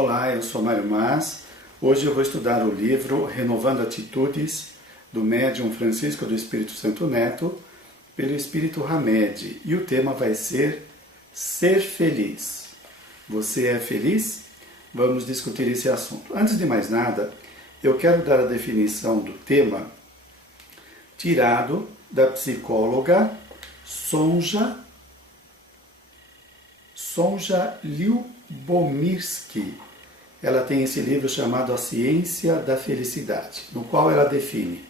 Olá, eu sou Mário Mas. Hoje eu vou estudar o livro Renovando Atitudes, do médium Francisco do Espírito Santo Neto, pelo Espírito Hamed. E o tema vai ser Ser Feliz. Você é feliz? Vamos discutir esse assunto. Antes de mais nada, eu quero dar a definição do tema tirado da psicóloga Sonja Lyubomirsky. Ela tem esse livro chamado A Ciência da Felicidade, no qual ela define: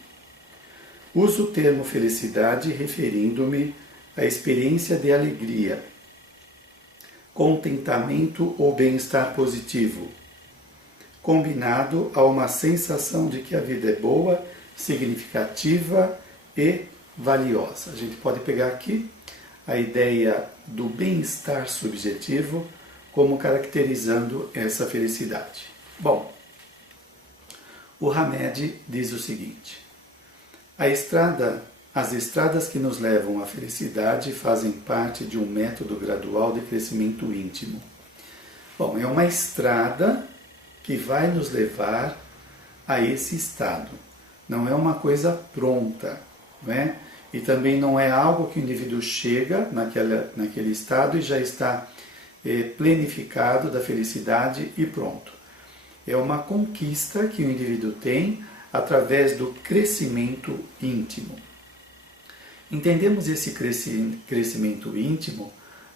uso o termo felicidade referindo-me à experiência de alegria, contentamento ou bem-estar positivo, combinado a uma sensação de que a vida é boa, significativa e valiosa. A gente pode pegar aqui a ideia do bem-estar subjetivo como caracterizando essa felicidade. Bom, o Hamed diz o seguinte: as estradas que nos levam à felicidade fazem parte de um método gradual de crescimento íntimo. Bom, é uma estrada que vai nos levar a esse estado. Não é uma coisa pronta, não é? E também não é algo que o indivíduo chega naquele estado e já está planificado da felicidade e pronto. É uma conquista que o indivíduo tem através do crescimento íntimo. Entendemos esse crescimento íntimo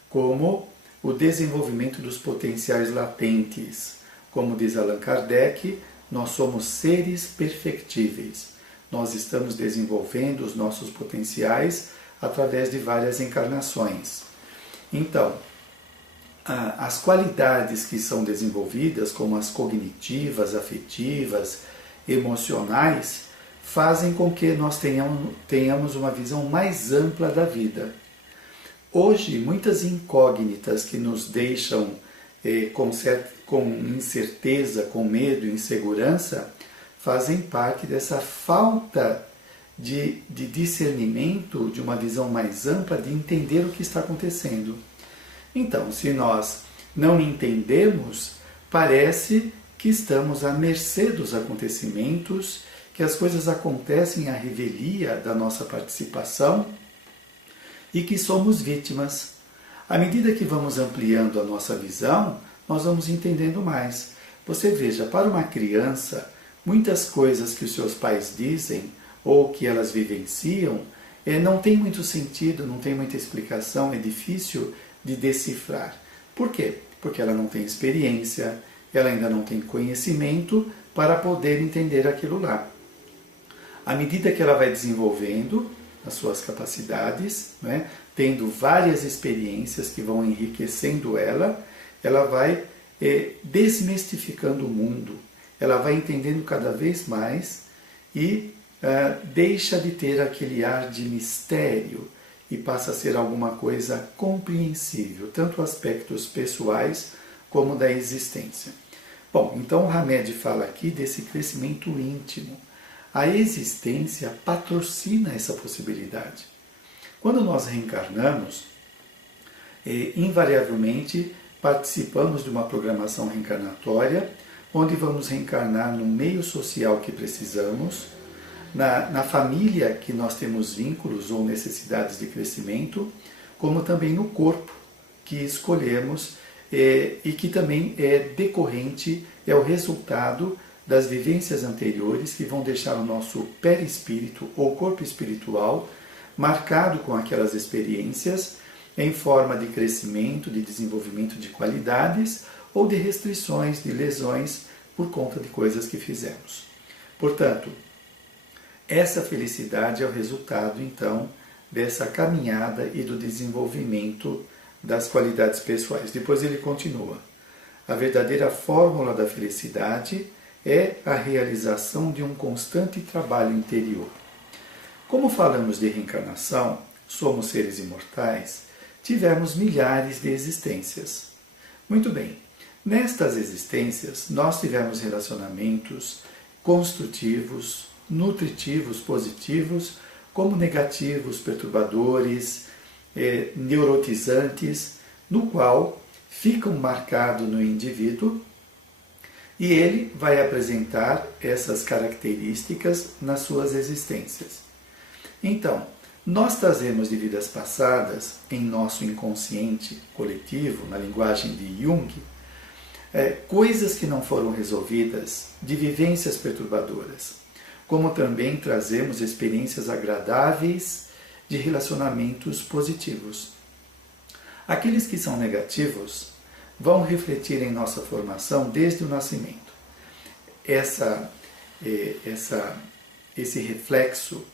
como o desenvolvimento dos potenciais latentes. Como diz Allan Kardec, nós somos seres perfectíveis. Nós estamos desenvolvendo os nossos potenciais através de várias encarnações. Então, as qualidades que são desenvolvidas, como as cognitivas, afetivas, emocionais, fazem com que nós tenhamos uma visão mais ampla da vida. Hoje, muitas incógnitas que nos deixam com incerteza, com medo, insegurança, fazem parte dessa falta de discernimento, de uma visão mais ampla, de entender o que está acontecendo. Então, se nós não entendemos, parece que estamos à mercê dos acontecimentos, que as coisas acontecem à revelia da nossa participação e que somos vítimas. À medida que vamos ampliando a nossa visão, nós vamos entendendo mais. Você veja, para uma criança, muitas coisas que os seus pais dizem ou que elas vivenciam não tem muito sentido, não tem muita explicação, é difícil de decifrar. Por quê? Porque ela não tem experiência, ela ainda não tem conhecimento para poder entender aquilo lá. À medida que ela vai desenvolvendo as suas capacidades, né, tendo várias experiências que vão enriquecendo ela vai desmistificando o mundo, ela vai entendendo cada vez mais e deixa de ter aquele ar de mistério e passa a ser alguma coisa compreensível, tanto aspectos pessoais como da existência. Bom, então o Hamed fala aqui desse crescimento íntimo. A existência patrocina essa possibilidade. Quando nós reencarnamos, invariavelmente participamos de uma programação reencarnatória, onde vamos reencarnar no meio social que precisamos, na família que nós temos vínculos ou necessidades de crescimento, como também no corpo que escolhemos e que também é decorrente, é o resultado das vivências anteriores que vão deixar o nosso perispírito ou corpo espiritual marcado com aquelas experiências em forma de crescimento, de desenvolvimento de qualidades ou de restrições, de lesões por conta de coisas que fizemos. Portanto, essa felicidade é o resultado, então, dessa caminhada e do desenvolvimento das qualidades pessoais. Depois ele continua: a verdadeira fórmula da felicidade é a realização de um constante trabalho interior. Como falamos de reencarnação, somos seres imortais, tivemos milhares de existências. Muito bem, nestas existências nós tivemos relacionamentos construtivos, nutritivos, positivos, como negativos, perturbadores, neurotizantes, no qual ficam marcados no indivíduo E ele vai apresentar essas características nas suas existências. Então, nós trazemos de vidas passadas, em nosso inconsciente coletivo, na linguagem de Jung, coisas que não foram resolvidas, de vivências perturbadoras, como também trazemos experiências agradáveis de relacionamentos positivos. Aqueles que são negativos vão refletir em nossa formação desde o nascimento. Esse reflexo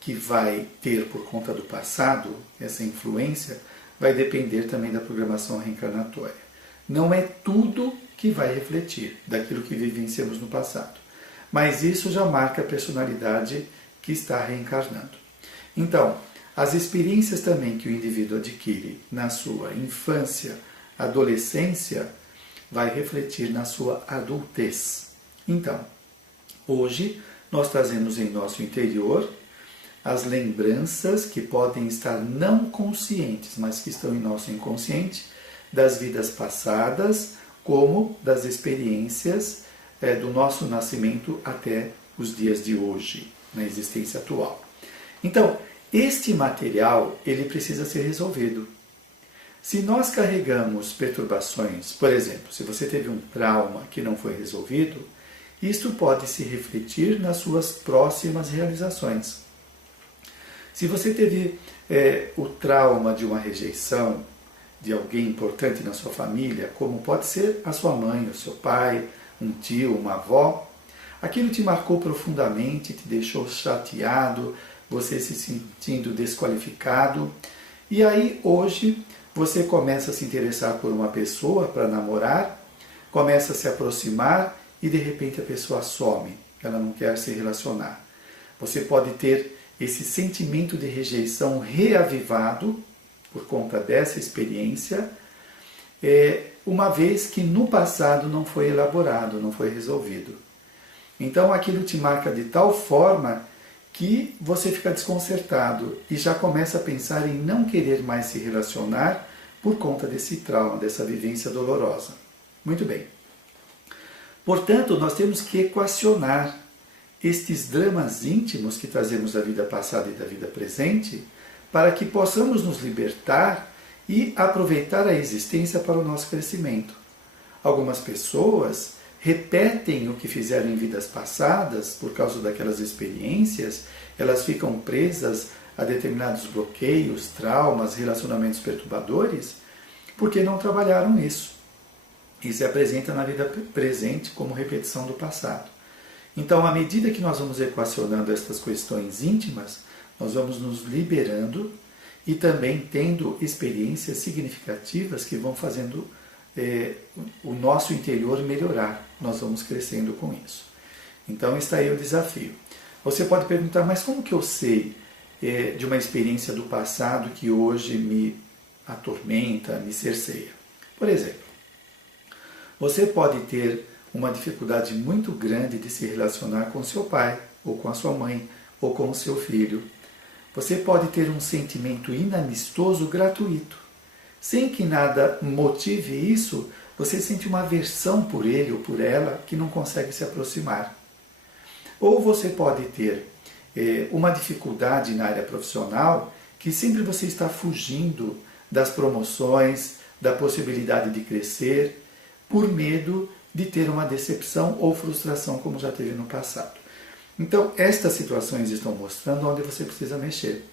que vai ter por conta do passado, essa influência, vai depender também da programação reencarnatória. Não é tudo que vai refletir daquilo que vivenciamos no passado, mas isso já marca a personalidade que está reencarnando. Então, as experiências também que o indivíduo adquire na sua infância, adolescência, vai refletir na sua adultez. Então, hoje nós trazemos em nosso interior as lembranças que podem estar não conscientes, mas que estão em nosso inconsciente, das vidas passadas, como das experiências do nosso nascimento até os dias de hoje, na existência atual. Então, este material, ele precisa ser resolvido. Se nós carregamos perturbações, por exemplo, se você teve um trauma que não foi resolvido, isto pode se refletir nas suas próximas realizações. Se você teve o trauma de uma rejeição de alguém importante na sua família, como pode ser a sua mãe, o seu pai, um tio, uma avó, aquilo te marcou profundamente, te deixou chateado, você se sentindo desqualificado, e aí hoje você começa a se interessar por uma pessoa para namorar, começa a se aproximar e de repente a pessoa some, ela não quer se relacionar. Você pode ter esse sentimento de rejeição reavivado por conta dessa experiência, uma vez que no passado não foi elaborado, não foi resolvido. Então aquilo te marca de tal forma que você fica desconcertado e já começa a pensar em não querer mais se relacionar por conta desse trauma, dessa vivência dolorosa. Muito bem. Portanto, nós temos que equacionar estes dramas íntimos que trazemos da vida passada e da vida presente para que possamos nos libertar e aproveitar a existência para o nosso crescimento. Algumas pessoas repetem o que fizeram em vidas passadas por causa daquelas experiências, elas ficam presas a determinados bloqueios, traumas, relacionamentos perturbadores, porque não trabalharam isso. E se apresenta na vida presente como repetição do passado. Então, à medida que nós vamos equacionando estas questões íntimas, nós vamos nos liberando e também tendo experiências significativas que vão fazendo o nosso interior melhorar. Nós vamos crescendo com isso. Então está aí o desafio. Você pode perguntar, mas como que eu sei de uma experiência do passado que hoje me atormenta, me cerceia? Por exemplo, você pode ter uma dificuldade muito grande de se relacionar com seu pai, ou com a sua mãe, ou com o seu filho. Você pode ter um sentimento inamistoso gratuito. Sem que nada motive isso, você sente uma aversão por ele ou por ela que não consegue se aproximar. Ou você pode ter uma dificuldade na área profissional que sempre você está fugindo das promoções, da possibilidade de crescer, por medo de ter uma decepção ou frustração como já teve no passado. Então, estas situações estão mostrando onde você precisa mexer.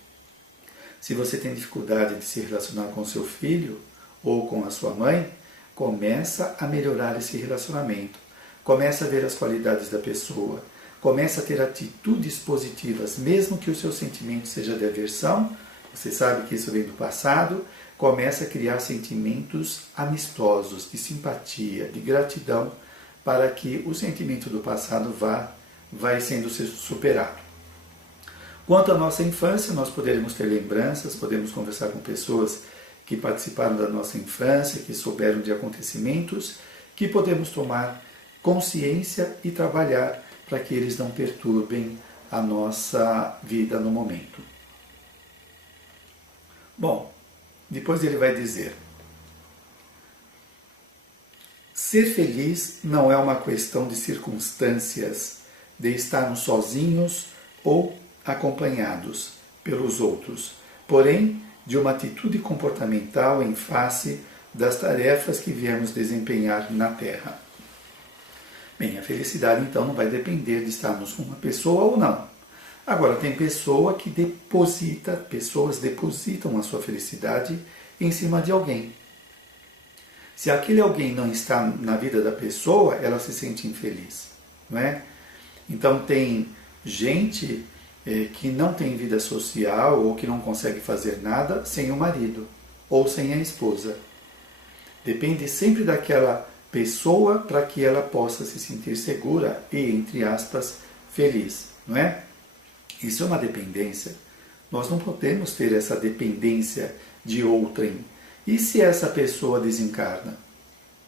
Se você tem dificuldade de se relacionar com seu filho ou com a sua mãe, começa a melhorar esse relacionamento. Começa a ver as qualidades da pessoa. Começa a ter atitudes positivas, mesmo que o seu sentimento seja de aversão. Você sabe que isso vem do passado. Começa a criar sentimentos amistosos, de simpatia, de gratidão, para que o sentimento do passado vai sendo superado. Quanto à nossa infância, nós poderemos ter lembranças, podemos conversar com pessoas que participaram da nossa infância, que souberam de acontecimentos, que podemos tomar consciência e trabalhar para que eles não perturbem a nossa vida no momento. Bom, depois ele vai dizer: ser feliz não é uma questão de circunstâncias, de estarmos sozinhos ou acompanhados pelos outros, porém de uma atitude comportamental em face das tarefas que viemos desempenhar na Terra. Bem, a felicidade então não vai depender de estarmos com uma pessoa ou não. Agora, tem pessoas depositam a sua felicidade em cima de alguém. Se aquele alguém não está na vida da pessoa, ela se sente infeliz, não é? Então tem gente que não tem vida social ou que não consegue fazer nada sem o marido ou sem a esposa. Depende sempre daquela pessoa para que ela possa se sentir segura e, entre aspas, feliz, não é? Isso é uma dependência. Nós não podemos ter essa dependência de outrem. E se essa pessoa desencarna?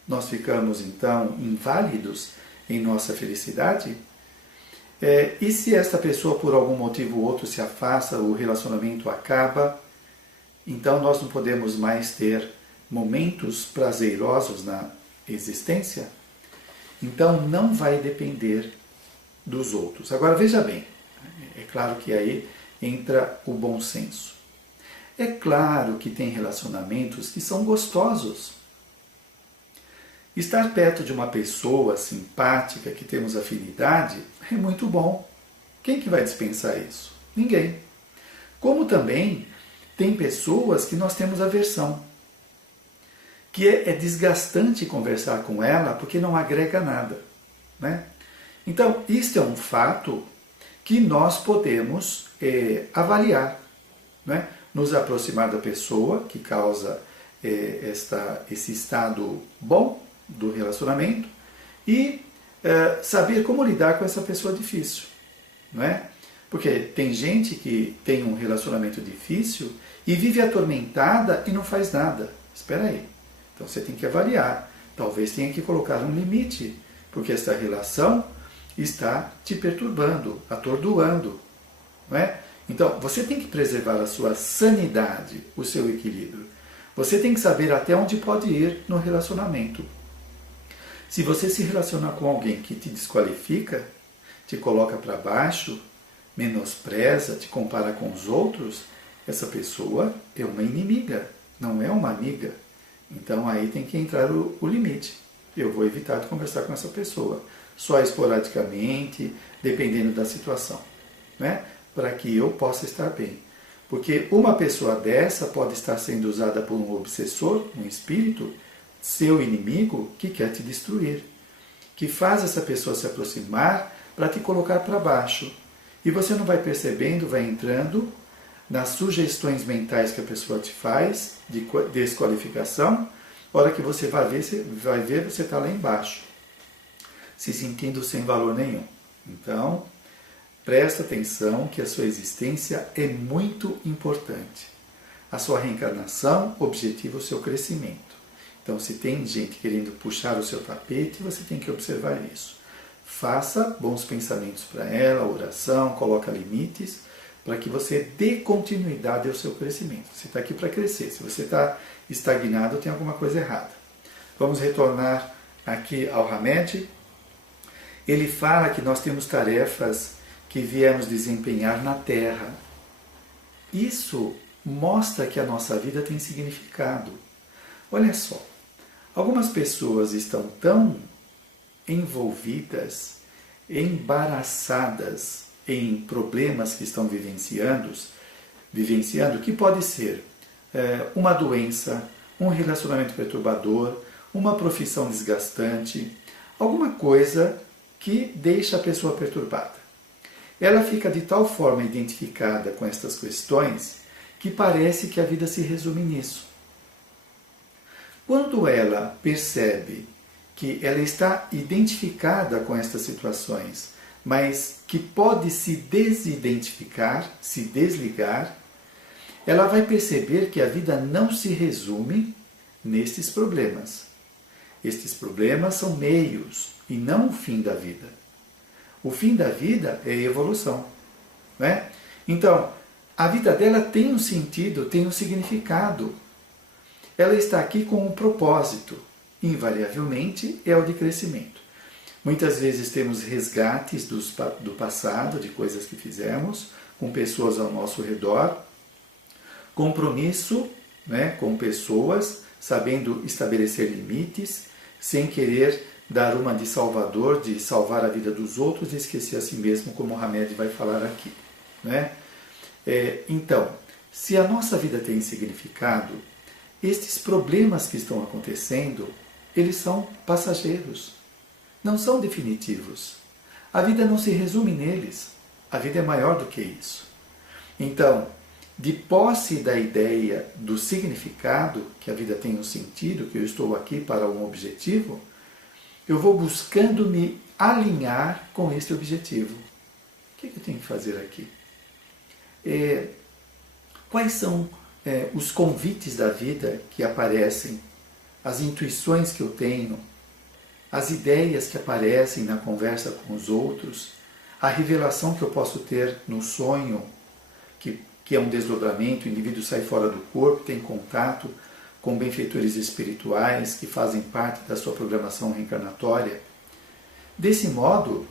Nós ficamos, então, inválidos em nossa felicidade? E se essa pessoa, por algum motivo ou outro, se afasta, o relacionamento acaba, então nós não podemos mais ter momentos prazerosos na existência? Então não vai depender dos outros. Agora veja bem, é claro que aí entra o bom senso. É claro que tem relacionamentos que são gostosos. Estar perto de uma pessoa simpática, que temos afinidade, é muito bom. Quem que vai dispensar isso? Ninguém. Como também tem pessoas que nós temos aversão, que é desgastante conversar com ela porque não agrega nada, né? Então, isto é um fato que nós podemos avaliar, né? Nos aproximar da pessoa que causa esse estado bom do relacionamento e saber como lidar com essa pessoa difícil, não é? Porque tem gente que tem um relacionamento difícil e vive atormentada e não faz nada. Espera aí. Então você tem que avaliar. Talvez tenha que colocar um limite, porque essa relação está te perturbando, atordoando, não é? Então você tem que preservar a sua sanidade, o seu equilíbrio. Você tem que saber até onde pode ir no relacionamento. Se você se relacionar com alguém que te desqualifica, te coloca para baixo, menospreza, te compara com os outros, essa pessoa é uma inimiga, não é uma amiga. Então aí tem que entrar o limite. Eu vou evitar de conversar com essa pessoa, só esporadicamente, dependendo da situação, né? Para que eu possa estar bem. Porque uma pessoa dessa pode estar sendo usada por um obsessor, um espírito, seu inimigo, que quer te destruir, que faz essa pessoa se aproximar para te colocar para baixo. E você não vai percebendo, vai entrando nas sugestões mentais que a pessoa te faz, de desqualificação. A hora que você vai ver, você está lá embaixo, se sentindo sem valor nenhum. Então, presta atenção que a sua existência é muito importante. A sua reencarnação objetiva o seu crescimento. Então, se tem gente querendo puxar o seu tapete, você tem que observar isso. Faça bons pensamentos para ela, oração, coloca limites, para que você dê continuidade ao seu crescimento. Você está aqui para crescer. Se você está estagnado, tem alguma coisa errada. Vamos retornar aqui ao Hamed. Ele fala que nós temos tarefas que viemos desempenhar na Terra. Isso mostra que a nossa vida tem significado. Olha só, algumas pessoas estão tão envolvidas, embaraçadas em problemas que estão vivenciando, que pode ser uma doença, um relacionamento perturbador, uma profissão desgastante, alguma coisa que deixa a pessoa perturbada. Ela fica de tal forma identificada com estas questões que parece que a vida se resume nisso. Quando ela percebe que ela está identificada com estas situações, mas que pode se desidentificar, se desligar, ela vai perceber que a vida não se resume nestes problemas. Estes problemas são meios e não o fim da vida. O fim da vida é a evolução, né? Então, a vida dela tem um sentido, tem um significado. Ela está aqui com um propósito. invariavelmente, é o de crescimento. Muitas vezes temos resgates do passado, de coisas que fizemos, com pessoas ao nosso redor, compromisso, né, com pessoas, sabendo estabelecer limites, sem querer dar uma de salvador, de salvar a vida dos outros e esquecer a si mesmo, como o Hamed vai falar aqui. Né? Então, se a nossa vida tem significado, estes problemas que estão acontecendo, eles são passageiros, não são definitivos. A vida não se resume neles, a vida é maior do que isso. Então, de posse da ideia do significado, que a vida tem um sentido, que eu estou aqui para um objetivo, eu vou buscando me alinhar com este objetivo. O que eu tenho que fazer aqui? Quais são os convites da vida que aparecem, as intuições que eu tenho, as ideias que aparecem na conversa com os outros, a revelação que eu posso ter no sonho, que é um desdobramento, o indivíduo sai fora do corpo, tem contato com benfeitores espirituais que fazem parte da sua programação reencarnatória. Desse modo,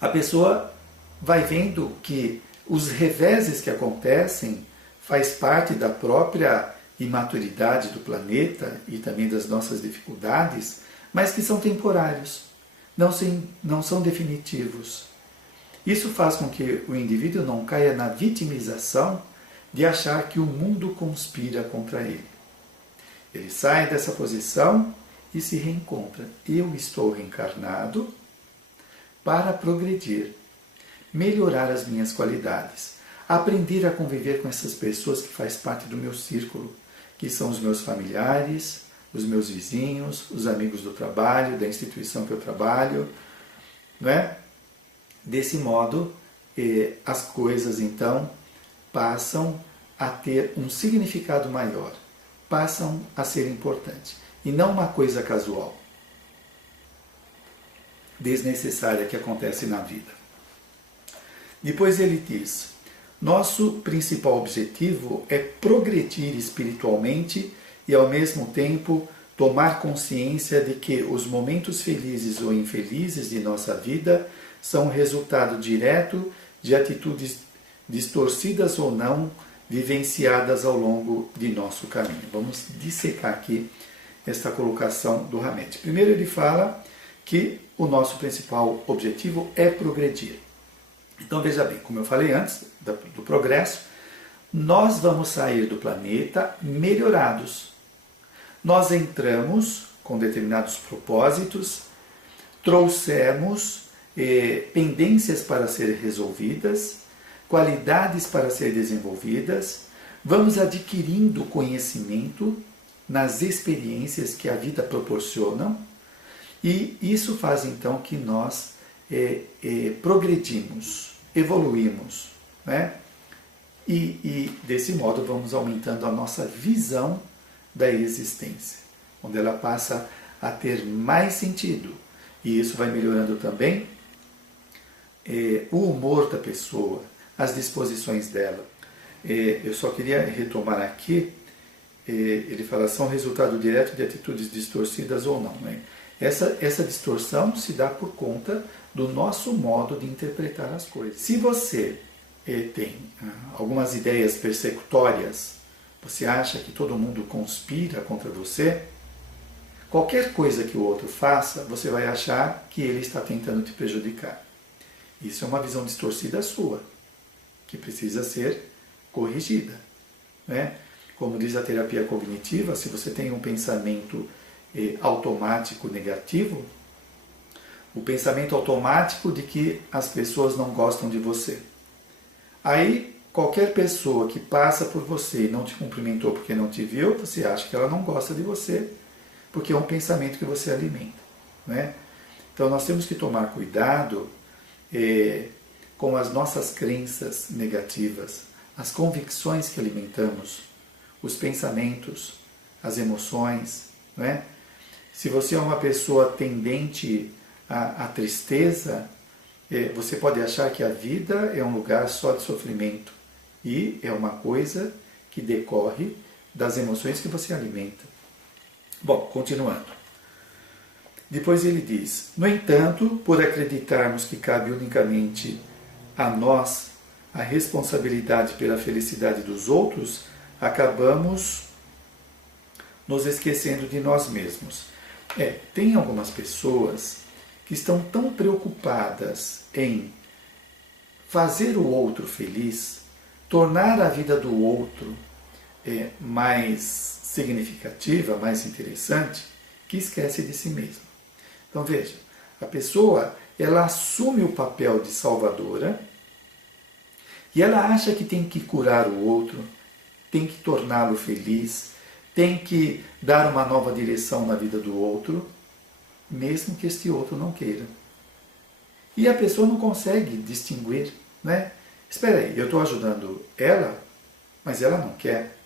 a pessoa vai vendo que os reveses que acontecem faz parte da própria imaturidade do planeta e também das nossas dificuldades, mas que são temporários, não são definitivos. Isso faz com que o indivíduo não caia na vitimização de achar que o mundo conspira contra ele. Ele sai dessa posição e se reencontra. Eu estou reencarnado para progredir, melhorar as minhas qualidades, aprender a conviver com essas pessoas que fazem parte do meu círculo, que são os meus familiares, os meus vizinhos, os amigos do trabalho, da instituição que eu trabalho, não é? Desse modo, as coisas então passam a ter um significado maior, passam a ser importantes, e não uma coisa casual, desnecessária que acontece na vida. Depois ele diz: nosso principal objetivo é progredir espiritualmente e ao mesmo tempo tomar consciência de que os momentos felizes ou infelizes de nossa vida são resultado direto de atitudes distorcidas ou não vivenciadas ao longo de nosso caminho. Vamos dissecar aqui esta colocação do Hamed. Primeiro ele fala que o nosso principal objetivo é progredir. Então veja bem, como eu falei antes do progresso, nós vamos sair do planeta melhorados. Nós entramos com determinados propósitos, trouxemos pendências para serem resolvidas, qualidades para serem desenvolvidas, vamos adquirindo conhecimento nas experiências que a vida proporciona, e isso faz então que nós progredimos, evoluímos, né? E desse modo vamos aumentando a nossa visão da existência, onde ela passa a ter mais sentido, e isso vai melhorando também o humor da pessoa, as disposições dela. Eu só queria retomar aqui, ele fala, são resultado direto de atitudes distorcidas ou não. Né? Essa distorção se dá por conta do nosso modo de interpretar as coisas. Se você tem algumas ideias persecutórias, você acha que todo mundo conspira contra você, qualquer coisa que o outro faça, você vai achar que ele está tentando te prejudicar. Isso é uma visão distorcida sua, que precisa ser corrigida. Né? Como diz a terapia cognitiva, se você tem um pensamento automático negativo, o pensamento automático de que as pessoas não gostam de você. Aí, qualquer pessoa que passa por você e não te cumprimentou porque não te viu, você acha que ela não gosta de você, porque é um pensamento que você alimenta. Né? Então, nós temos que tomar cuidado com as nossas crenças negativas, as convicções que alimentamos, os pensamentos, as emoções. Né? Se você é uma pessoa tendente à tristeza, você pode achar que a vida é um lugar só de sofrimento, e é uma coisa que decorre das emoções que você alimenta. Bom, continuando. Depois ele diz: no entanto, por acreditarmos que cabe unicamente a nós a responsabilidade pela felicidade dos outros, acabamos nos esquecendo de nós mesmos. Tem algumas pessoas que estão tão preocupadas em fazer o outro feliz, tornar a vida do outro mais significativa, mais interessante, que esquece de si mesma. Então veja, a pessoa ela assume o papel de salvadora e ela acha que tem que curar o outro, tem que torná-lo feliz, tem que dar uma nova direção na vida do outro, mesmo que este outro não queira. E a pessoa não consegue distinguir, né? Espera aí, eu estou ajudando ela, mas ela não quer.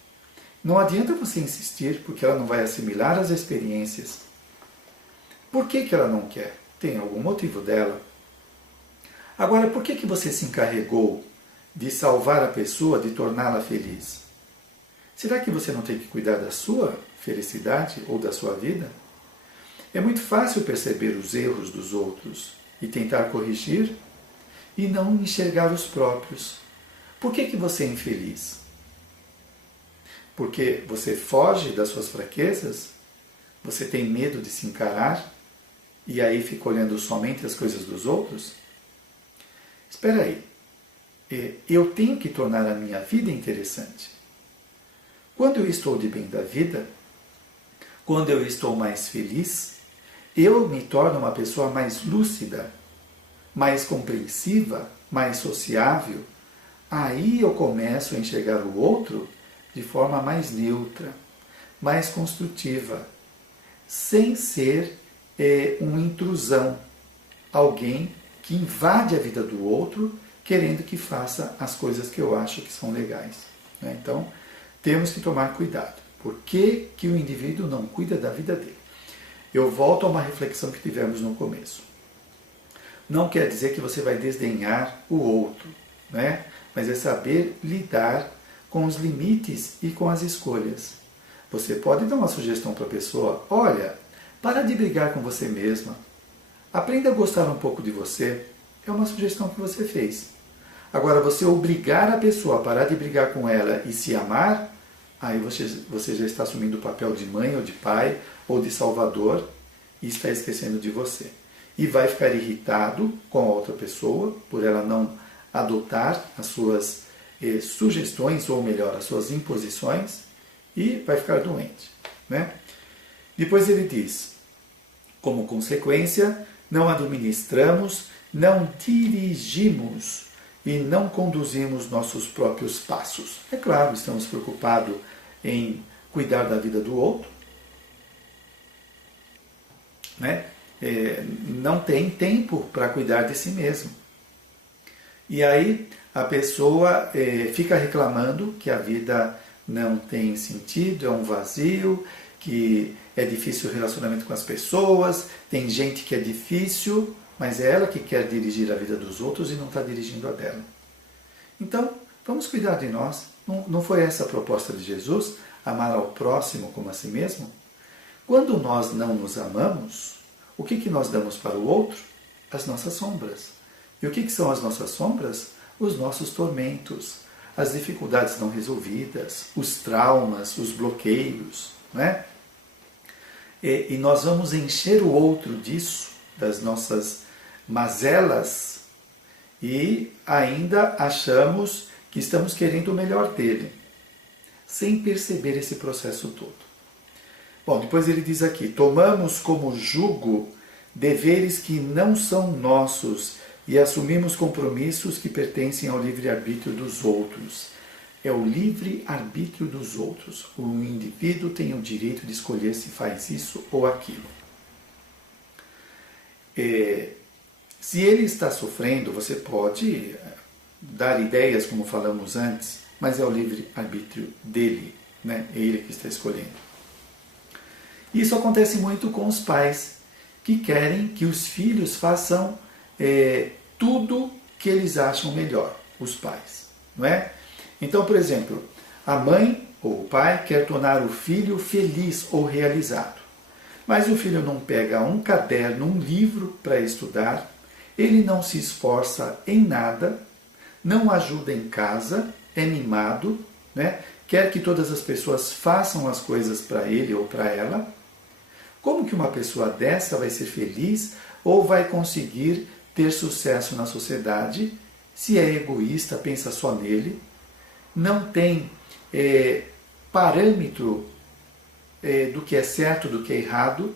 Não adianta você insistir, porque ela não vai assimilar as experiências. Por que ela não quer? Tem algum motivo dela. Agora, por que você se encarregou de salvar a pessoa, de torná-la feliz? Será que você não tem que cuidar da sua felicidade ou da sua vida? É muito fácil perceber os erros dos outros e tentar corrigir e não enxergar os próprios. Por que você é infeliz? Porque você foge das suas fraquezas? Você tem medo de se encarar? E aí fica olhando somente as coisas dos outros? Espera aí. Eu tenho que tornar a minha vida interessante. Quando eu estou de bem da vida, quando eu estou mais feliz, eu me torno uma pessoa mais lúcida, mais compreensiva, mais sociável. Aí eu começo a enxergar o outro de forma mais neutra, mais construtiva, sem ser uma intrusão, alguém que invade a vida do outro querendo que faça as coisas que eu acho que são legais. Então, temos que tomar cuidado. Por que o indivíduo não cuida da vida dele? Eu volto a uma reflexão que tivemos no começo. Não quer dizer que você vai desdenhar o outro, né? Mas é saber lidar com os limites e com as escolhas. Você pode dar uma sugestão para a pessoa: olha, para de brigar com você mesma. Aprenda a gostar um pouco de você. É uma sugestão que você fez. Agora, você obrigar a pessoa a parar de brigar com ela e se amar, aí você já está assumindo o papel de mãe ou de pai ou de salvador e está esquecendo de você. E vai ficar irritado com a outra pessoa por ela não adotar as suas sugestões, ou melhor, as suas imposições, e vai ficar doente, né? Depois ele diz: como consequência, não administramos, não dirigimos e não conduzimos nossos próprios passos. É claro, estamos preocupados em cuidar da vida do outro, né? Não tem tempo para cuidar de si mesmo. E aí a pessoa fica reclamando que a vida não tem sentido, é um vazio, que é difícil o relacionamento com as pessoas, tem gente que é difícil, mas é ela que quer dirigir a vida dos outros e não está dirigindo a dela. Então, vamos cuidar de nós. Não foi essa a proposta de Jesus? Amar ao próximo como a si mesmo? Quando nós não nos amamos, o que nós damos para o outro? As nossas sombras. E o que são as nossas sombras? Os nossos tormentos, as dificuldades não resolvidas, os traumas, os bloqueios, né? E nós vamos encher o outro disso, das nossas mazelas, e ainda achamos que estamos querendo o melhor dele, sem perceber esse processo todo. Bom, depois ele diz aqui: tomamos como jugo deveres que não são nossos e assumimos compromissos que pertencem ao livre-arbítrio dos outros. É o livre-arbítrio dos outros. O indivíduo tem o direito de escolher se faz isso ou aquilo. Se ele está sofrendo, você pode dar ideias, como falamos antes, mas é o livre-arbítrio dele, né? É ele que está escolhendo. Isso acontece muito com os pais, que querem que os filhos façam tudo que eles acham melhor, os pais, não é? Então, por exemplo, a mãe ou o pai quer tornar o filho feliz ou realizado. Mas o filho não pega um caderno, um livro para estudar, ele não se esforça em nada, não ajuda em casa, é mimado, né? Quer que todas as pessoas façam as coisas para ele ou para ela. Como que uma pessoa dessa vai ser feliz ou vai conseguir ter sucesso na sociedade se é egoísta, pensa só nele, não tem parâmetro do que é certo, do que é errado,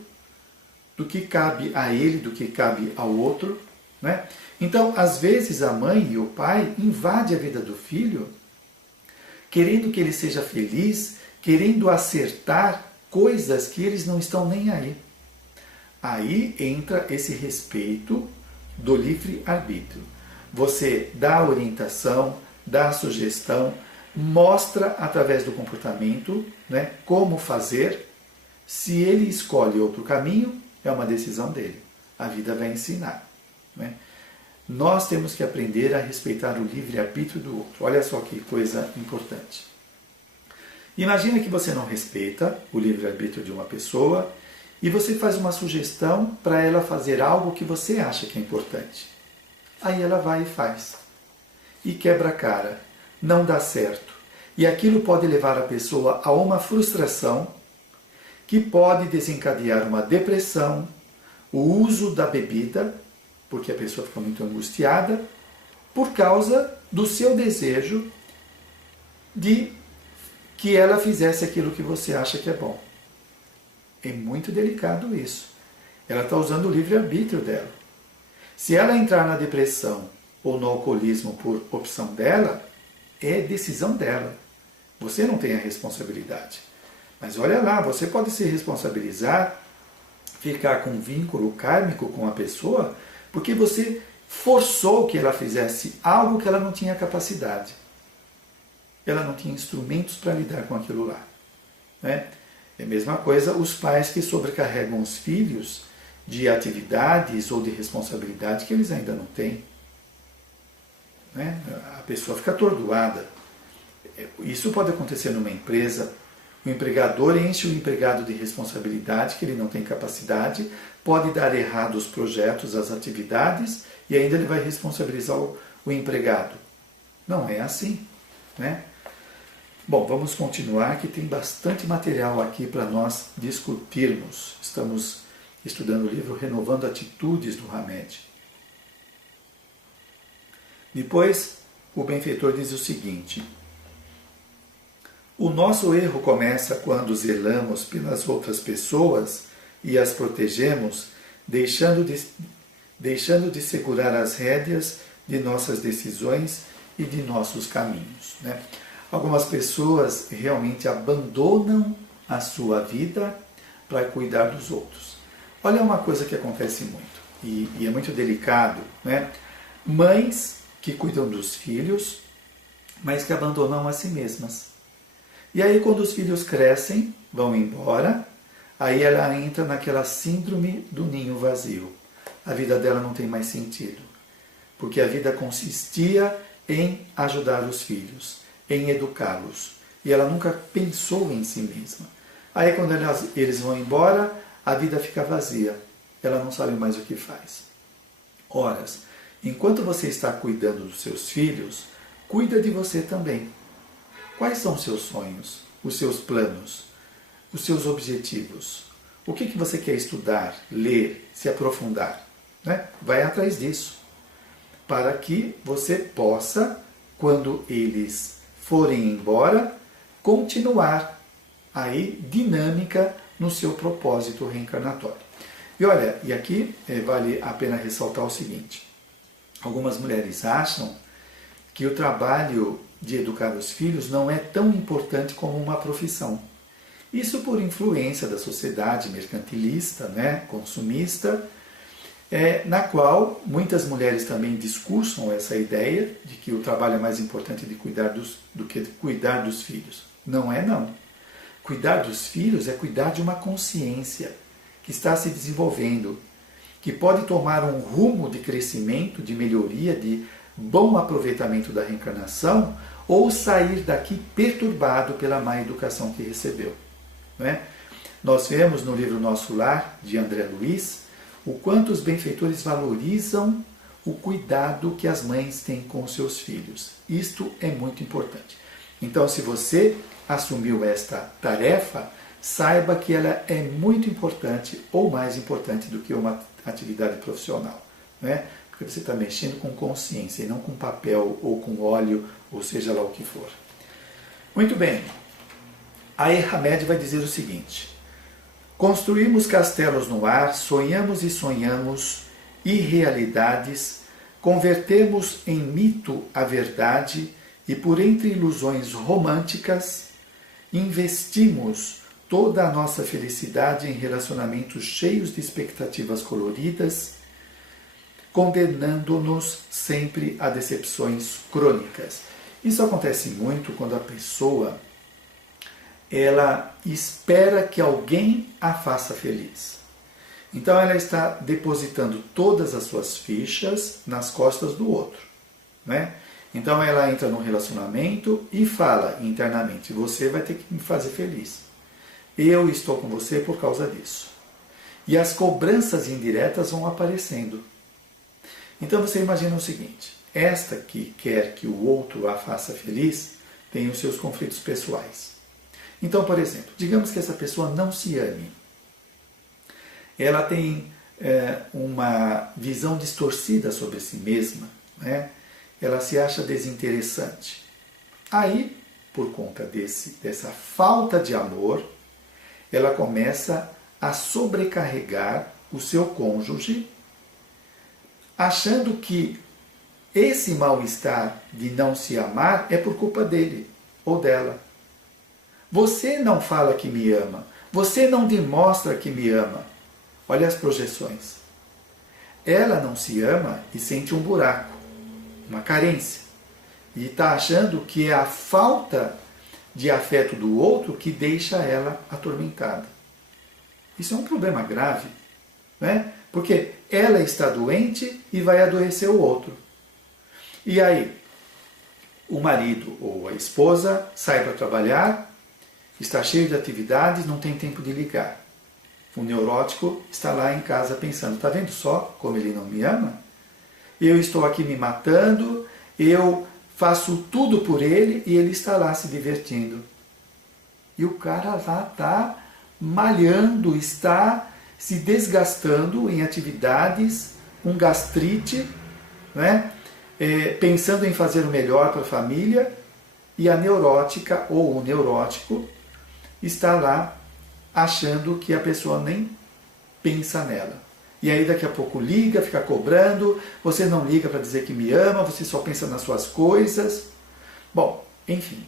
do que cabe a ele, do que cabe ao outro, né? Então, às vezes a mãe e o pai invadem a vida do filho, querendo que ele seja feliz, querendo acertar coisas que eles não estão nem aí. Aí entra esse respeito do livre-arbítrio. Você dá a orientação, dá a sugestão, mostra através do comportamento, né, como fazer. Se ele escolhe outro caminho, é uma decisão dele. A vida vai ensinar, né? Nós temos que aprender a respeitar o livre-arbítrio do outro. Olha só que coisa importante. Imagina que você não respeita o livre-arbítrio de uma pessoa e você faz uma sugestão para ela fazer algo que você acha que é importante. Aí ela vai e faz. E quebra a cara. Não dá certo. E aquilo pode levar a pessoa a uma frustração que pode desencadear uma depressão, o uso da bebida, porque a pessoa fica muito angustiada, por causa do seu desejo de que ela fizesse aquilo que você acha que é bom. É muito delicado isso. Ela está usando o livre-arbítrio dela. Se ela entrar na depressão ou no alcoolismo por opção dela, é decisão dela. Você não tem a responsabilidade. Mas olha lá, você pode se responsabilizar, ficar com um vínculo kármico com a pessoa, porque você forçou que ela fizesse algo que ela não tinha capacidade. Ela não tinha instrumentos para lidar com aquilo lá, né? É a mesma coisa os pais que sobrecarregam os filhos de atividades ou de responsabilidade que eles ainda não têm, né? A pessoa fica atordoada. Isso pode acontecer numa empresa. O empregador enche o empregado de responsabilidade que ele não tem capacidade, pode dar errado os projetos, as atividades, e ainda ele vai responsabilizar o empregado. Não é assim, né? Bom, vamos continuar, que tem bastante material aqui para nós discutirmos. Estamos estudando o livro Renovando Atitudes do Hamed. Depois, o benfeitor diz o seguinte: o nosso erro começa quando zelamos pelas outras pessoas e as protegemos, deixando de segurar as rédeas de nossas decisões e de nossos caminhos, né? Algumas pessoas realmente abandonam a sua vida para cuidar dos outros. Olha uma coisa que acontece muito, e é muito delicado, né? Mães que cuidam dos filhos, mas que abandonam a si mesmas. E aí quando os filhos crescem, vão embora, aí ela entra naquela síndrome do ninho vazio. A vida dela não tem mais sentido, porque a vida consistia em ajudar os filhos, em educá-los. E ela nunca pensou em si mesma. Aí quando eles vão embora, a vida fica vazia. Ela não sabe mais o que faz. Ora, enquanto você está cuidando dos seus filhos, cuida de você também. Quais são os seus sonhos, os seus planos, os seus objetivos? O que você quer estudar, ler, se aprofundar, né? Vai atrás disso, para que você possa, quando eles forem embora, continuar aí dinâmica no seu propósito reencarnatório. E olha, e aqui vale a pena ressaltar o seguinte: algumas mulheres acham que o trabalho de educar os filhos não é tão importante como uma profissão. Isso por influência da sociedade mercantilista, né, consumista, na qual muitas mulheres também discursam essa ideia de que o trabalho é mais importante do que cuidar dos filhos. Não é, não. Cuidar dos filhos é cuidar de uma consciência que está se desenvolvendo, que pode tomar um rumo de crescimento, de melhoria, de bom aproveitamento da reencarnação, ou sair daqui perturbado pela má educação que recebeu, né? Nós vemos no livro Nosso Lar, de André Luiz, o quanto os benfeitores valorizam o cuidado que as mães têm com os seus filhos. Isto é muito importante. Então, se você assumiu esta tarefa, saiba que ela é muito importante, ou mais importante do que uma atividade profissional, né? Porque você está mexendo com consciência e não com papel ou com óleo, ou seja lá o que for. Muito bem. A Hamed vai dizer o seguinte: construímos castelos no ar, sonhamos e sonhamos irrealidades, convertemos em mito a verdade e por entre ilusões românticas investimos toda a nossa felicidade em relacionamentos cheios de expectativas coloridas, condenando-nos sempre a decepções crônicas. Isso acontece muito quando a pessoa ela espera que alguém a faça feliz. Então ela está depositando todas as suas fichas nas costas do outro, né? Então ela entra num relacionamento e fala internamente: você vai ter que me fazer feliz. Eu estou com você por causa disso. E as cobranças indiretas vão aparecendo. Então você imagina o seguinte: esta que quer que o outro a faça feliz tem os seus conflitos pessoais. Então, por exemplo, digamos que essa pessoa não se ame. Ela tem uma visão distorcida sobre si mesma, né? Ela se acha desinteressante. Aí, por conta dessa falta de amor, ela começa a sobrecarregar o seu cônjuge, achando que esse mal-estar de não se amar é por culpa dele ou dela. Você não fala que me ama, você não demonstra que me ama. Olha as projeções. Ela não se ama e sente um buraco, uma carência. E está achando que é a falta de afeto do outro que deixa ela atormentada. Isso é um problema grave, né? Porque ela está doente e vai adoecer o outro. E aí, o marido ou a esposa sai para trabalhar, está cheio de atividades, não tem tempo de ligar. O neurótico está lá em casa pensando: está vendo só como ele não me ama? Eu estou aqui me matando, eu faço tudo por ele e ele está lá se divertindo. E o cara lá está malhando, está se desgastando em atividades, com gastrite, né? Pensando em fazer o melhor para a família, e a neurótica ou o neurótico está lá achando que a pessoa nem pensa nela. E aí daqui a pouco liga, fica cobrando: você não liga para dizer que me ama, você só pensa nas suas coisas. Bom, enfim,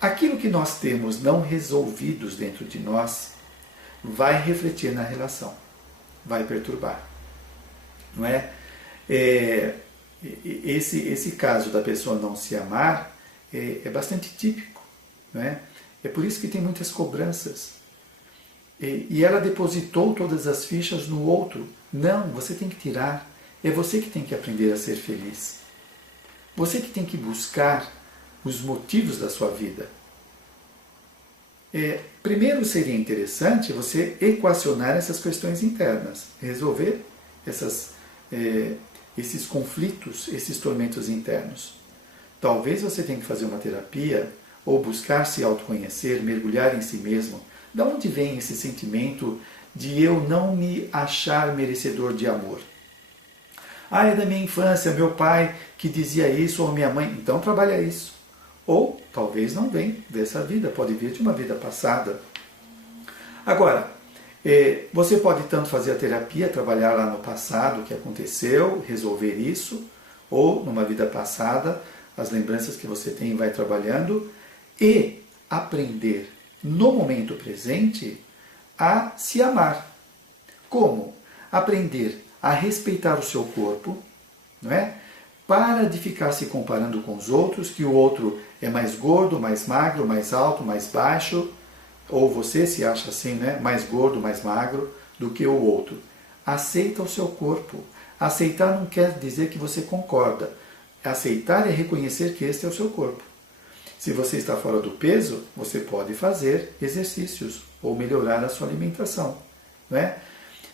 aquilo que nós temos não resolvidos dentro de nós vai refletir na relação, vai perturbar, não é? Esse caso da pessoa não se amar é bastante típico, não é? É por isso que tem muitas cobranças. E ela depositou todas as fichas no outro. Não, você tem que tirar. É você que tem que aprender a ser feliz. Você que tem que buscar os motivos da sua vida. Primeiro seria interessante você equacionar essas questões internas, resolver esses conflitos, esses tormentos internos. Talvez você tenha que fazer uma terapia ou buscar se autoconhecer, mergulhar em si mesmo. De onde vem esse sentimento de eu não me achar merecedor de amor? É da minha infância, meu pai que dizia isso, ou minha mãe. Então trabalha isso. Ou talvez não vem dessa vida, pode vir de uma vida passada. Agora, você pode tanto fazer a terapia, trabalhar lá no passado o que aconteceu, resolver isso, ou numa vida passada, as lembranças que você tem vai trabalhando, e aprender no momento presente a se amar. Como? Aprender a respeitar o seu corpo, não é? Para de ficar se comparando com os outros, que o outro é mais gordo, mais magro, mais alto, mais baixo, ou você se acha assim, né? Mais gordo, mais magro do que o outro. Aceita o seu corpo. Aceitar não quer dizer que você concorda. Aceitar é reconhecer que este é o seu corpo. Se você está fora do peso, você pode fazer exercícios ou melhorar a sua alimentação, não é?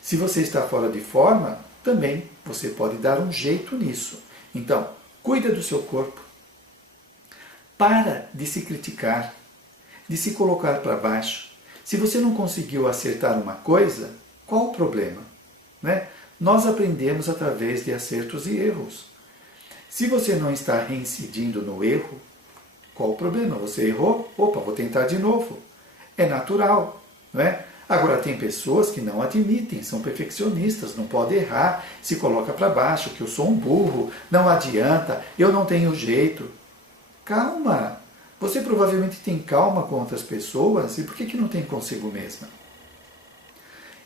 Se você está fora de forma, também você pode dar um jeito nisso. Então, cuida do seu corpo. Para de se criticar, de se colocar para baixo. Se você não conseguiu acertar uma coisa, qual o problema? Né? Nós aprendemos através de acertos e erros. Se você não está reincidindo no erro, qual o problema? Você errou? Opa, vou tentar de novo. É natural, não é? Agora, tem pessoas que não admitem, são perfeccionistas, não podem errar, se coloca para baixo, que eu sou um burro, não adianta, eu não tenho jeito. Calma! Você provavelmente tem calma com outras pessoas, e por que não tem consigo mesma?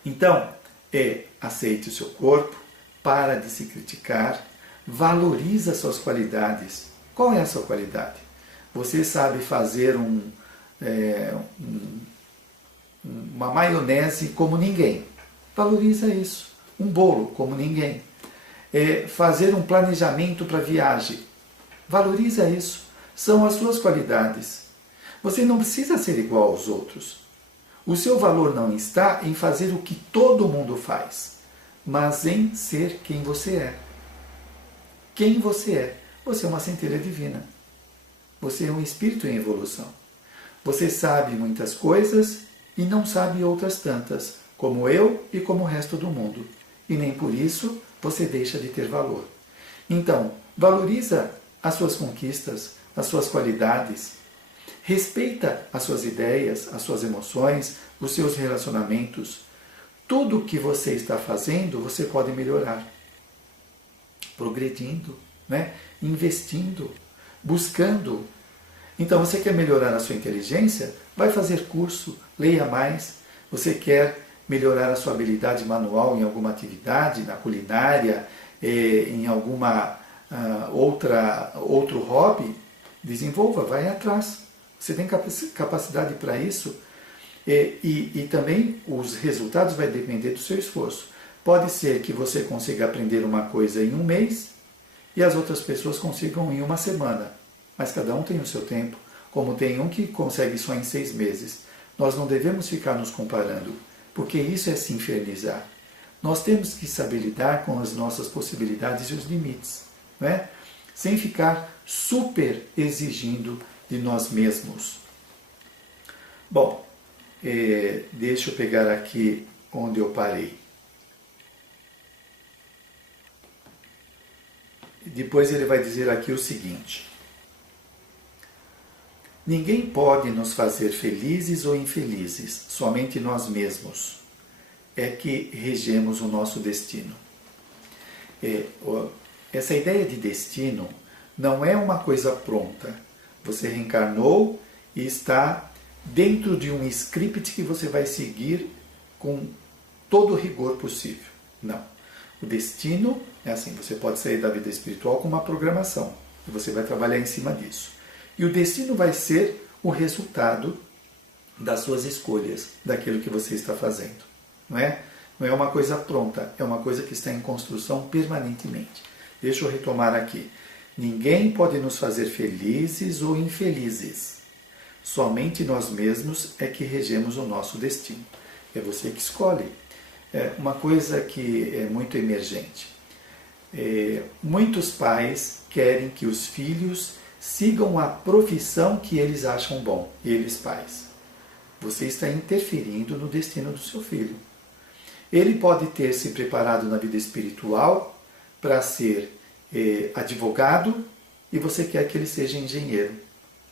Então, aceite o seu corpo, para de se criticar, valoriza suas qualidades. Qual é a sua qualidade? Você sabe fazer uma maionese como ninguém. Valoriza isso. Um bolo como ninguém. Fazer um planejamento para viagem. Valoriza isso. São as suas qualidades. Você não precisa ser igual aos outros. O seu valor não está em fazer o que todo mundo faz, mas em ser quem você é. Quem você é? Você é uma centelha divina. Você é um espírito em evolução. Você sabe muitas coisas e não sabe outras tantas, como eu e como o resto do mundo. E nem por isso você deixa de ter valor. Então, valoriza as suas conquistas, as suas qualidades. Respeita as suas ideias, as suas emoções, os seus relacionamentos. Tudo o que você está fazendo, você pode melhorar. Progredindo, né? Investindo, buscando. Então, você quer melhorar a sua inteligência? Vai fazer curso, leia mais. Você quer melhorar a sua habilidade manual em alguma atividade, na culinária, em alguma outro hobby? Desenvolva, vai atrás. Você tem capacidade para isso. E também os resultados vai depender do seu esforço. Pode ser que você consiga aprender uma coisa em um mês e as outras pessoas consigam em uma semana. Mas cada um tem o seu tempo, como tem um que consegue só em 6 meses. Nós não devemos ficar nos comparando, porque isso é se infernizar. Nós temos que saber lidar com as nossas possibilidades e os limites, não é? Sem ficar super exigindo de nós mesmos. Bom, deixa eu pegar aqui onde eu parei. Depois ele vai dizer aqui o seguinte: ninguém pode nos fazer felizes ou infelizes, somente nós mesmos é que regemos o nosso destino. Essa ideia de destino não é uma coisa pronta. Você reencarnou e está dentro de um script que você vai seguir com todo o rigor possível. Não. O destino é assim, você pode sair da vida espiritual com uma programação, e você vai trabalhar em cima disso. E o destino vai ser o resultado das suas escolhas, daquilo que você está fazendo. Não é? Não é uma coisa pronta, é uma coisa que está em construção permanentemente. Deixa eu retomar aqui. Ninguém pode nos fazer felizes ou infelizes. Somente nós mesmos é que regemos o nosso destino. É você que escolhe. É uma coisa que é muito emergente. Muitos pais querem que os filhos sigam a profissão que eles acham bom, eles pais. Você está interferindo no destino do seu filho. Ele pode ter se preparado na vida espiritual para ser advogado e você quer que ele seja engenheiro.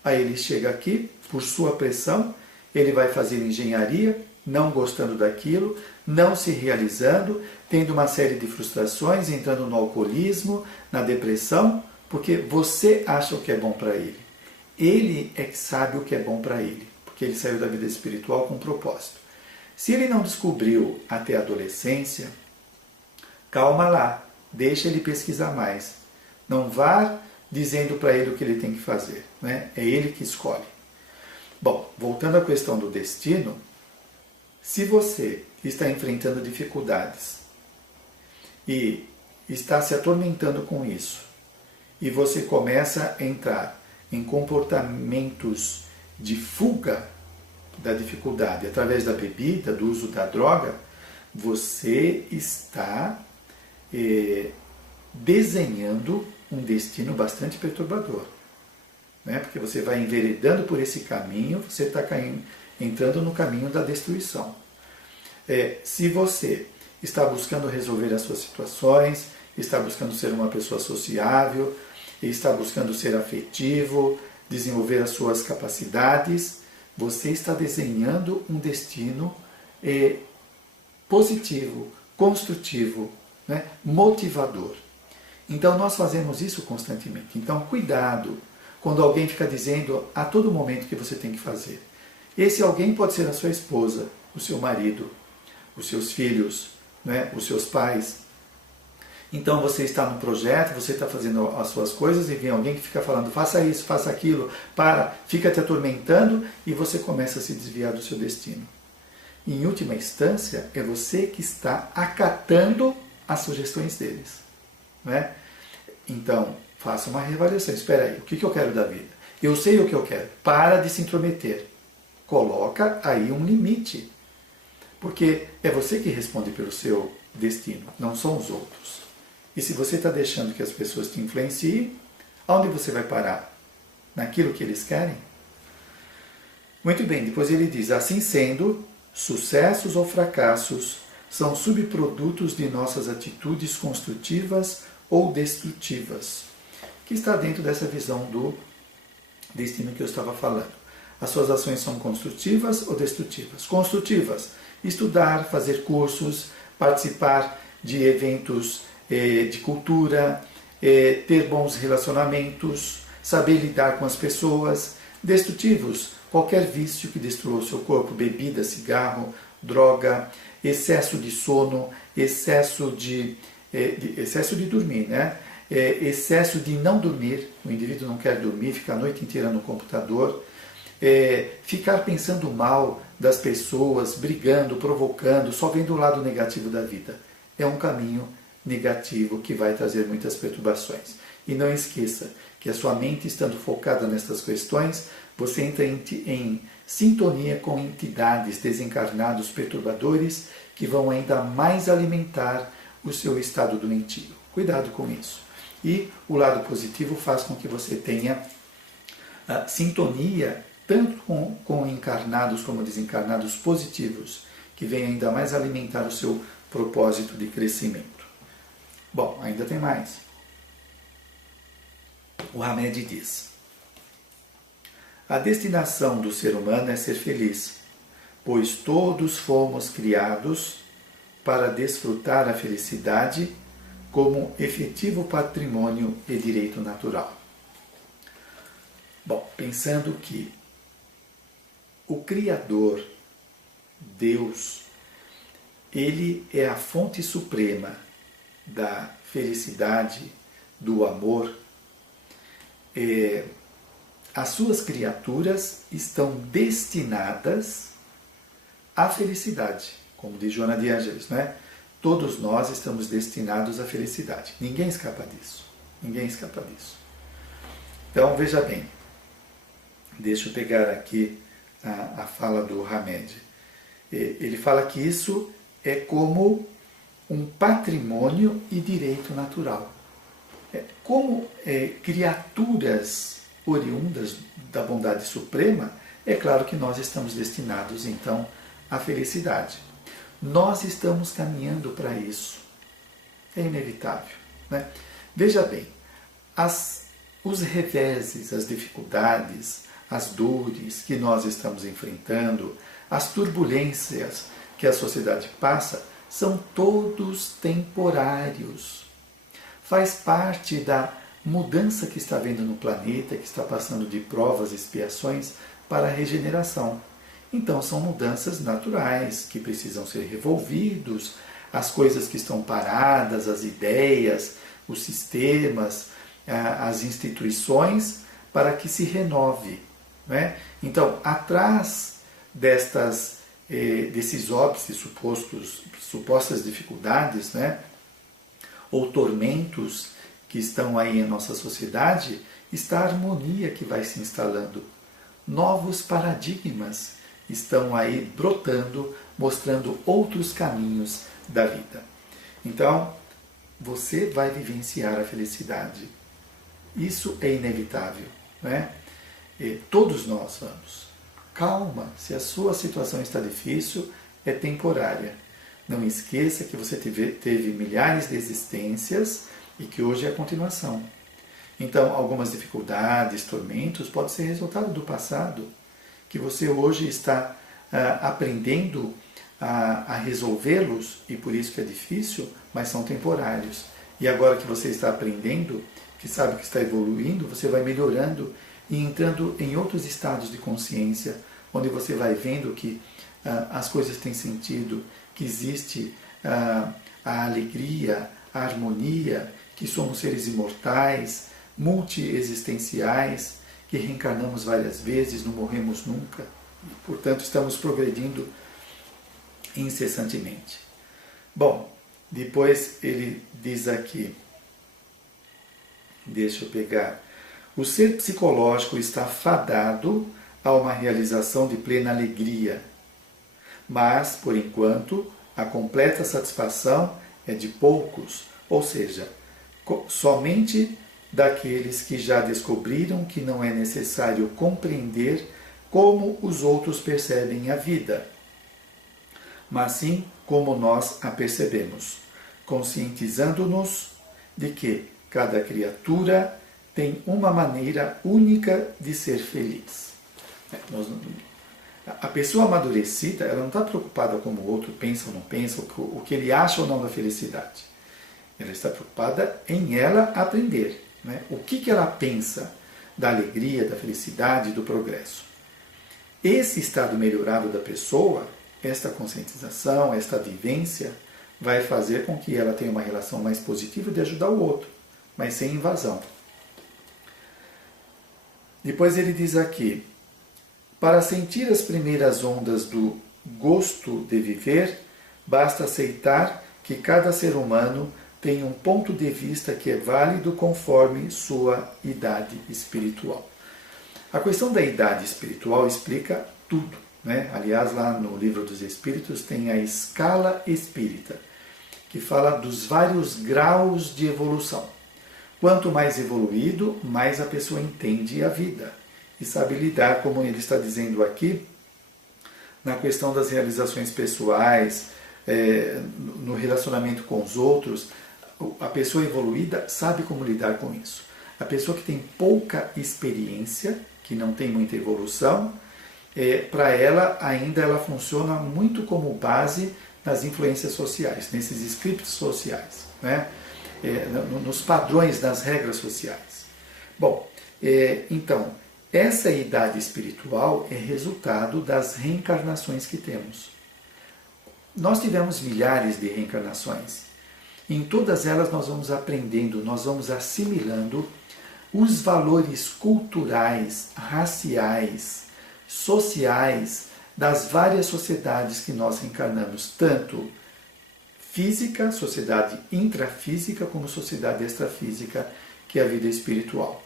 Aí ele chega aqui, por sua pressão, ele vai fazer engenharia, não gostando daquilo, não se realizando, tendo uma série de frustrações, entrando no alcoolismo, na depressão, porque você acha o que é bom para ele. Ele é que sabe o que é bom para ele, porque ele saiu da vida espiritual com um propósito. Se ele não descobriu até a adolescência, calma lá, deixa ele pesquisar mais. Não vá dizendo para ele o que ele tem que fazer, né? É ele que escolhe. Bom, voltando à questão do destino, se você está enfrentando dificuldades e está se atormentando com isso, e você começa a entrar em comportamentos de fuga, da dificuldade através da bebida, do uso da droga, você está desenhando um destino bastante perturbador. Né? Porque você vai enveredando por esse caminho, você está entrando no caminho da destruição. Se você está buscando resolver as suas situações, está buscando ser uma pessoa sociável, está buscando ser afetivo, desenvolver as suas capacidades, você está desenhando um destino positivo, construtivo, né? Motivador. Então nós fazemos isso constantemente. Então cuidado quando alguém fica dizendo a todo momento que você tem que fazer. Esse alguém pode ser a sua esposa, o seu marido, os seus filhos, né? Os seus pais. Então você está num projeto, você está fazendo as suas coisas e vem alguém que fica falando faça isso, faça aquilo, fica te atormentando e você começa a se desviar do seu destino. Em última instância, é você que está acatando as sugestões deles. Né? Então, faça uma reavaliação. Espera aí, o que eu quero da vida? Eu sei o que eu quero. Para de se intrometer. Coloca aí um limite. Porque é você que responde pelo seu destino, não são os outros. E se você está deixando que as pessoas te influenciem, aonde você vai parar? Naquilo que eles querem? Muito bem, depois ele diz, assim sendo, sucessos ou fracassos são subprodutos de nossas atitudes construtivas ou destrutivas, que está dentro dessa visão do destino que eu estava falando. As suas ações são construtivas ou destrutivas? Construtivas, estudar, fazer cursos, participar de eventos de cultura, ter bons relacionamentos, saber lidar com as pessoas. Destrutivos, qualquer vício que destrua o seu corpo, bebida, cigarro, droga, excesso de sono, excesso de dormir, né? Excesso de não dormir, o indivíduo não quer dormir, fica a noite inteira no computador, ficar pensando mal das pessoas, brigando, provocando, só vendo o lado negativo da vida. É um caminho negativo que vai trazer muitas perturbações. E não esqueça que a sua mente estando focada nessas questões, você entra em sintonia com entidades desencarnados perturbadores que vão ainda mais alimentar o seu estado doentio. Cuidado com isso. E o lado positivo faz com que você tenha sintonia tanto com encarnados como desencarnados positivos, que vêm ainda mais alimentar o seu propósito de crescimento. Bom, ainda tem mais. O Hamed diz: a destinação do ser humano é ser feliz, pois todos fomos criados para desfrutar a felicidade como efetivo patrimônio e direito natural. Bom, pensando que o Criador, Deus, ele é a fonte suprema da felicidade, do amor, as suas criaturas estão destinadas à felicidade, como diz Joana de Ângeles, né? Todos nós estamos destinados à felicidade. Ninguém escapa disso. Ninguém escapa disso. Então, veja bem. Deixa eu pegar aqui a fala do Hamed. Ele fala que isso é como um patrimônio e direito natural. Como criaturas oriundas da bondade suprema, é claro que nós estamos destinados, então, à felicidade. Nós estamos caminhando para isso. É inevitável. Né? Veja bem, os reveses, as dificuldades, as dores que nós estamos enfrentando, as turbulências que a sociedade passa, são todos temporários. Faz parte da mudança que está havendo no planeta, que está passando de provas e expiações para a regeneração. Então são mudanças naturais, que precisam ser revolvidos, as coisas que estão paradas, as ideias, os sistemas, as instituições, para que se renove. Né? Então, atrás desses óbices, supostas dificuldades, né? Ou tormentos que estão aí em nossa sociedade, está a harmonia que vai se instalando. Novos paradigmas estão aí brotando, mostrando outros caminhos da vida. Então, você vai vivenciar a felicidade. Isso é inevitável, né? E todos nós vamos. Calma, se a sua situação está difícil, é temporária. Não esqueça que você teve milhares de existências e que hoje é a continuação. Então, algumas dificuldades, tormentos, podem ser resultado do passado, que você hoje está aprendendo a resolvê-los, e por isso que é difícil, mas são temporários. E agora que você está aprendendo, que sabe que está evoluindo, você vai melhorando e entrando em outros estados de consciência, onde você vai vendo que as coisas têm sentido, que existe a alegria, a harmonia, que somos seres imortais, multiexistenciais, que reencarnamos várias vezes, não morremos nunca, e, portanto, estamos progredindo incessantemente. Bom, depois ele diz aqui, deixa eu pegar, o ser psicológico está fadado a uma realização de plena alegria, mas, por enquanto, a completa satisfação é de poucos, ou seja, somente daqueles que já descobriram que não é necessário compreender como os outros percebem a vida, mas sim como nós a percebemos, conscientizando-nos de que cada criatura tem uma maneira única de ser feliz. A pessoa amadurecida, ela não está preocupada como o outro pensa ou não pensa, o que ele acha ou não da felicidade. Ela está preocupada em ela aprender, né? O que ela pensa da alegria, da felicidade, do progresso. Esse estado melhorado da pessoa, esta conscientização, esta vivência, vai fazer com que ela tenha uma relação mais positiva de ajudar o outro, mas sem invasão. Depois ele diz aqui, para sentir as primeiras ondas do gosto de viver, basta aceitar que cada ser humano tem um ponto de vista que é válido conforme sua idade espiritual. A questão da idade espiritual explica tudo, né? Aliás, lá no Livro dos Espíritos tem a escala espírita, que fala dos vários graus de evolução. Quanto mais evoluído, mais a pessoa entende a vida e sabe lidar, como ele está dizendo aqui, na questão das realizações pessoais, no relacionamento com os outros. A pessoa evoluída sabe como lidar com isso. A pessoa que tem pouca experiência, que não tem muita evolução, para ela ainda ela funciona muito como base nas influências sociais, nesses scripts sociais, né? Nos padrões, nas regras sociais. Bom, então, essa idade espiritual é resultado das reencarnações que temos. Nós tivemos milhares de reencarnações. Em todas elas nós vamos aprendendo, nós vamos assimilando os valores culturais, raciais, sociais das várias sociedades que nós reencarnamos, tanto física, sociedade intrafísica, como sociedade extrafísica, que é a vida espiritual.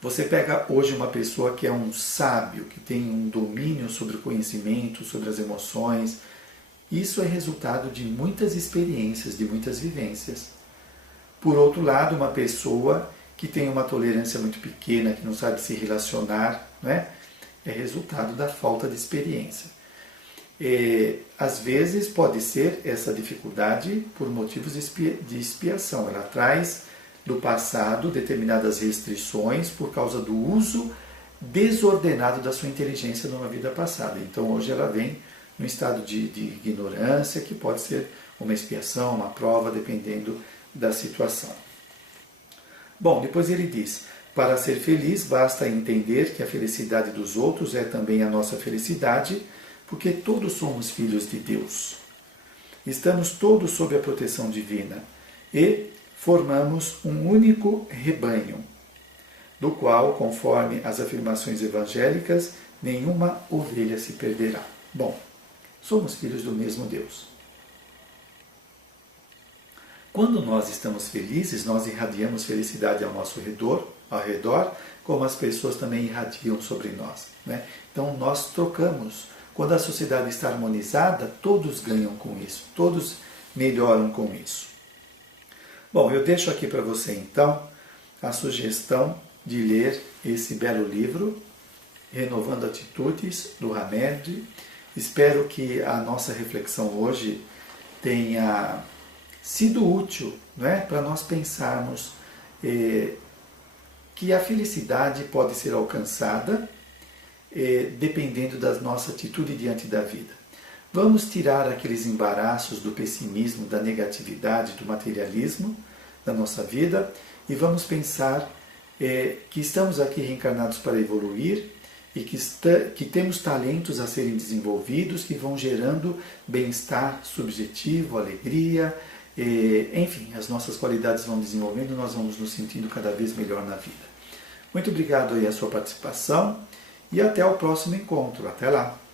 Você pega hoje uma pessoa que é um sábio, que tem um domínio sobre o conhecimento, sobre as emoções. Isso é resultado de muitas experiências, de muitas vivências. Por outro lado, uma pessoa que tem uma tolerância muito pequena, que não sabe se relacionar, né? É resultado da falta de experiência. Às vezes pode ser essa dificuldade por motivos de expiação. Ela traz do passado determinadas restrições por causa do uso desordenado da sua inteligência numa vida passada. Então hoje ela vem no estado de ignorância, que pode ser uma expiação, uma prova, dependendo da situação. Bom, depois ele diz, para ser feliz basta entender que a felicidade dos outros é também a nossa felicidade, porque todos somos filhos de Deus. Estamos todos sob a proteção divina e formamos um único rebanho, do qual, conforme as afirmações evangélicas, nenhuma ovelha se perderá. Bom, somos filhos do mesmo Deus. Quando nós estamos felizes, nós irradiamos felicidade ao nosso redor, ao redor, como as pessoas também irradiam sobre nós, né? Então nós trocamos. Quando a sociedade está harmonizada, todos ganham com isso, todos melhoram com isso. Bom, eu deixo aqui para você então a sugestão de ler esse belo livro, Renovando Atitudes, do Hamed. Espero que a nossa reflexão hoje tenha sido útil, né, para nós pensarmos que a felicidade pode ser alcançada dependendo da nossa atitude diante da vida. Vamos tirar aqueles embaraços do pessimismo, da negatividade, do materialismo da nossa vida e vamos pensar que estamos aqui reencarnados para evoluir e que temos talentos a serem desenvolvidos que vão gerando bem-estar subjetivo, alegria, enfim, as nossas qualidades vão desenvolvendo e nós vamos nos sentindo cada vez melhor na vida. Muito obrigado aí a sua participação e até o próximo encontro. Até lá!